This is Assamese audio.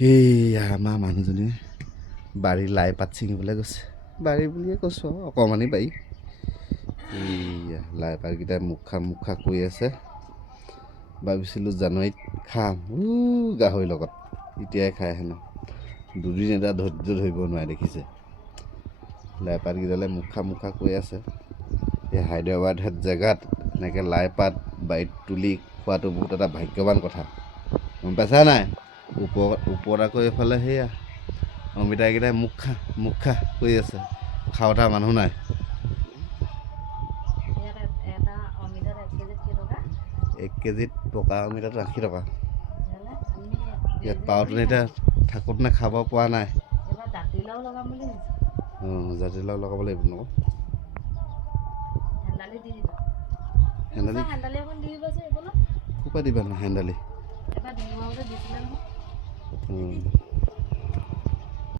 সেয়া আমাৰ মানুহজনীয়ে বাৰীৰ লাই পাত ছিঙিবলৈ গৈছে। বাৰী বুলিয়ে কৈছোঁ আৰু অকণমানি বাৰী। এইয়া লাই পাতকেইটাই মুখা কৰি আছে। ভাবিছিলোঁ জানুৱাৰীত খাম গাহৰিৰ লগত, এতিয়াই খাই হেনো। দুদিন এটা ধৈৰ্য ধৰিব নোৱাৰে দেখিছে। লাই পাতকেইডালে মুখা কৰি আছে। এই হায়দৰাবাদ জেগাত এনেকৈ লাই পাত বাৰীত তুলি খোৱাটো বহুত এটা ভাগ্যৱান কথা, গম পাইছা নাই? ওপৰত আকৌ এইফালে সেয়া অমিতাকেইটাই মুখা কৰি আছে। খাওঁতা মানুহ নাই। এক কেজিত পকা অমিতাটো 80 টকা। ইয়াত পাওঁতেনে এতিয়া থাকোঁতেনে খাব পৰা নাই। অঁ, জাতিলাও লগাব লাগিব ন। ক'ৰপৰা দিবা হেন্দালি?